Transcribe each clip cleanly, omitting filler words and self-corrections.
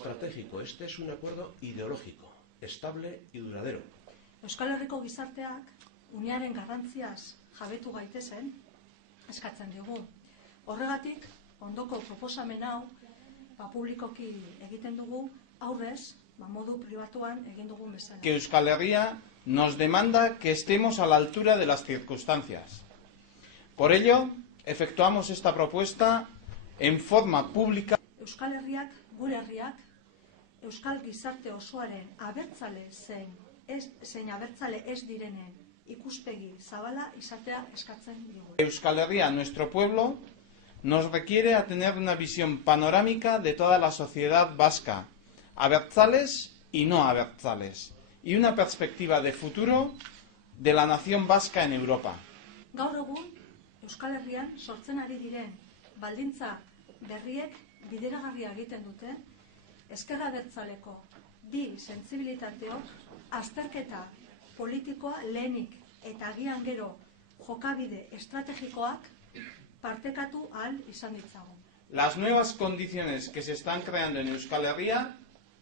estratégico, este es un acuerdo ideológico, estable y duradero. Euskal Herriko gizarteak unearen garrantziaz jabetu gaitezen eskatzen digu. Horregatik, ondoko proposamen hau publikoki egiten dugu, aurrez, modu pribatuan egin dugun bezala. Que Euskal Herria nos demanda que estemos a la altura de las circunstancias. Por ello, efectuamos esta propuesta en forma pública. Euskal Herriak, gure herriak, Euskal gizarte osoaren abertzale zein abertzale ez direnen ikuspegi zabala izatea eskatzen digu. Euskal Herria, nuestro pueblo, nos requiere a tener una visión panorámica de toda la sociedad vasca, abertzales y no abertzales, y una perspectiva de futuro de la nación vasca en Europa. Gaur egun, Euskal Herrian sortzen ari diren baldintza berriek bideragarria egiten dute, ezker abertzaleko bi sentsibilitateok azterketa politikoa lehenik eta agian gero jokabide estrategikoak partekatu ahal izan ditzagun. Las nuevas condiciones que se están creando en Euskal Herria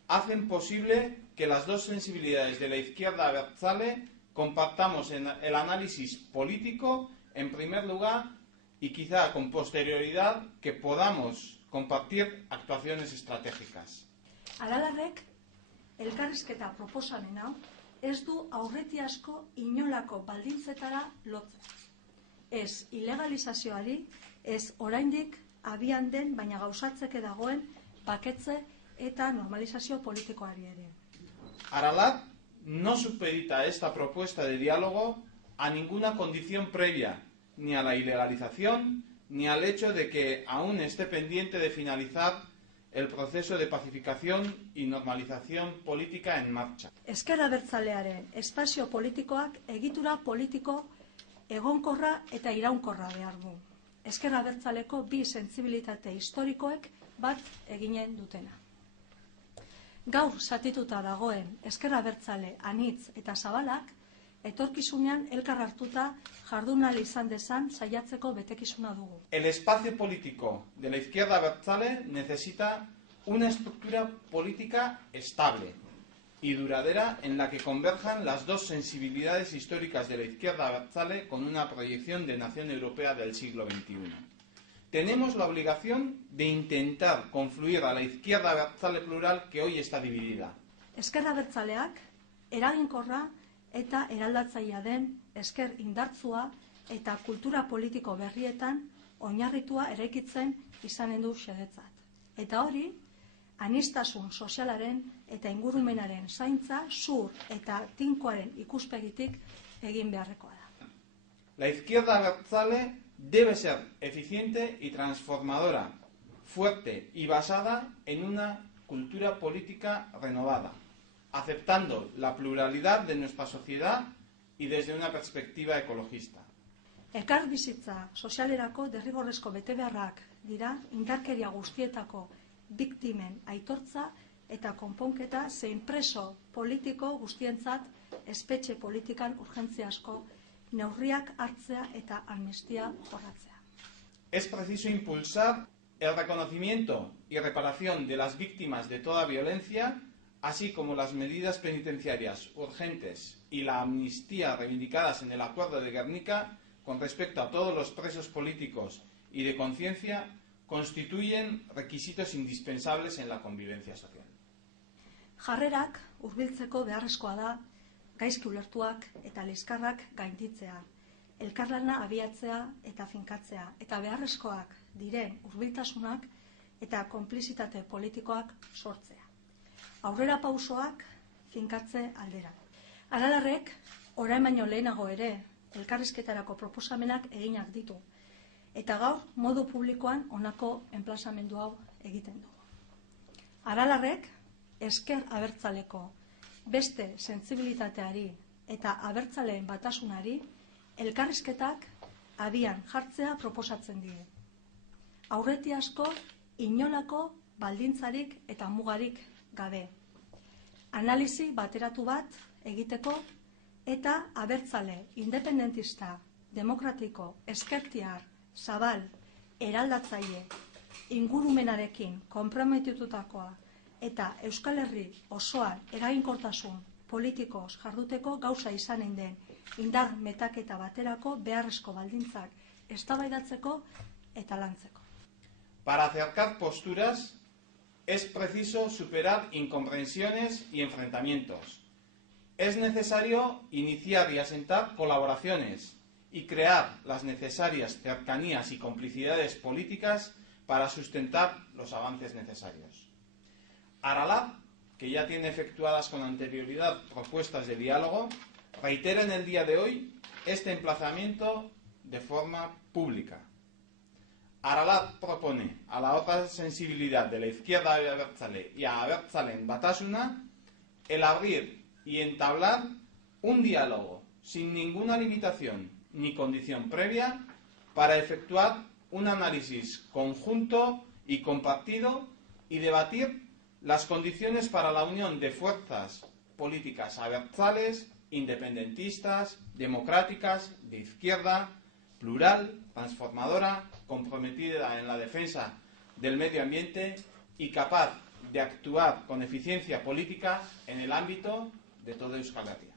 hacen posible que las dos sensibilidades de la izquierda abertzale compartamos en el análisis político, en primer lugar, y quizá con posterioridad que podamos compartir actuaciones estratégicas. Aralarrek, elkarrizketa proposamen hau ez du aurretiazko inolako baldintzetara lotzen. Ez ilegalizazioari, ez oraindik abian den, baina gauzatzeke dagoen paketze eta normalizazio politikoari ere. Aralar no supedita esta propuesta de diálogo a ninguna condición previa, ni a la ilegalización, ni al hecho de que aún esté pendiente de finalizar el proceso de pacificación y normalización política en marcha. Ezker abertzalearen espazio politikoak egitura politiko egonkorra eta iraunkorra behar du. Ezker abertzaleko bi sentsibilitate historikoek bat eginen dutena. Gaur zatituta dagoen ezker abertzale anitz eta zabalak etorkizunean elkar hartuta jardunal izan dezan saiatzeko betekizuna dugu. El espacio político de la izquierda abertzale necesita una estructura política estable y duradera en la que converjan las dos sensibilidades históricas de la izquierda abertzale con una proyección de nación europea del siglo XXI. Tenemos la obligación de intentar confluir a la izquierda abertzale plural que hoy está dividida. Ezker abertzaleak eraginkorra eta eraldatzailea den ezker indartsua eta kultura politiko berrietan oinarritua eraikitzen izanen du xedetzat. Eta hori, aniztasun sozialaren eta ingurumenaren zaintza zur eta tinkoaren ikuspegitik egin beharrekoa da. La izquierda abertzale debe ser eficiente y transformadora, fuerte y basada en una cultura política renovada, aceptando la pluralidad de nuestra sociedad y desde una perspectiva ecologista. Elkarbizitza sozialerako derrigorrezko betebeharrak dira indarkeria guztietako biktimen aitortza eta konponketa zein preso politiko guztientzat espetxe politikan urgentziazko neurriak hartzea eta amnistia jorratzea. Es preciso impulsar el reconocimiento y reparación de las víctimas de toda violencia, así como las medidas penitenciarias urgentes y la amnistía reivindicadas en el Acuerdo de Gernika con respecto a todos los presos políticos y de conciencia constituyen requisitos indispensables en la convivencia social. Jarrerak hurbiltzeko beharrezkoa da gaizki ulertuak eta liskarrak gainditzea, elkarlana abiatzea eta finkatzea, eta beharrezkoak diren hurbiltasunak eta konplizitate politikoak sortzea. Aurrera pausoak finkatze aldera. Aralarrek, orain baino lehenago ere, elkarrizketarako proposamenak eginak ditu, eta gaur modu publikoan honako enplazamendu hau egiten dugu. Aralarrek, ezker abertzaleko beste sentsibilitateari eta abertzaleen batasunari elkarrizketak abian jartzea proposatzen die. Aurretiazko inolako baldintzarik eta mugarik gabe. Analizi bateratu bat egiteko eta abertzale independentista, demokratiko, ezkertiar, zabal, eraldatzaile, ingurumenarekin konprometitutakoa eta Euskal Herri osoan eraginkortasun politikoz jarduteko gauza izanen den indar metaketa baterako beharrezko baldintzak eztabaidatzeko eta lantzeko. Para acercar posturas es preciso superar incomprensiones y enfrentamientos. Es necesario iniciar y asentar colaboraciones y crear las necesarias cercanías y complicidades políticas para sustentar los avances necesarios. Aralat, que ya tiene efectuadas con anterioridad propuestas de diálogo, reitera en el día de hoy este emplazamiento de forma pública. Aralat propone a la otra sensibilidad de la izquierda abertzale y a Abertzaleen Batasuna el abrir y entablar un diálogo sin ninguna limitación ni condición previa para efectuar un análisis conjunto y compartido y debatir las condiciones para la unión de fuerzas políticas abertzales, independentistas, democráticas, de izquierda, plural, transformadora, comprometida en la defensa del medio ambiente y capaz de actuar con eficiencia política en el ámbito de todo Euskal Herria.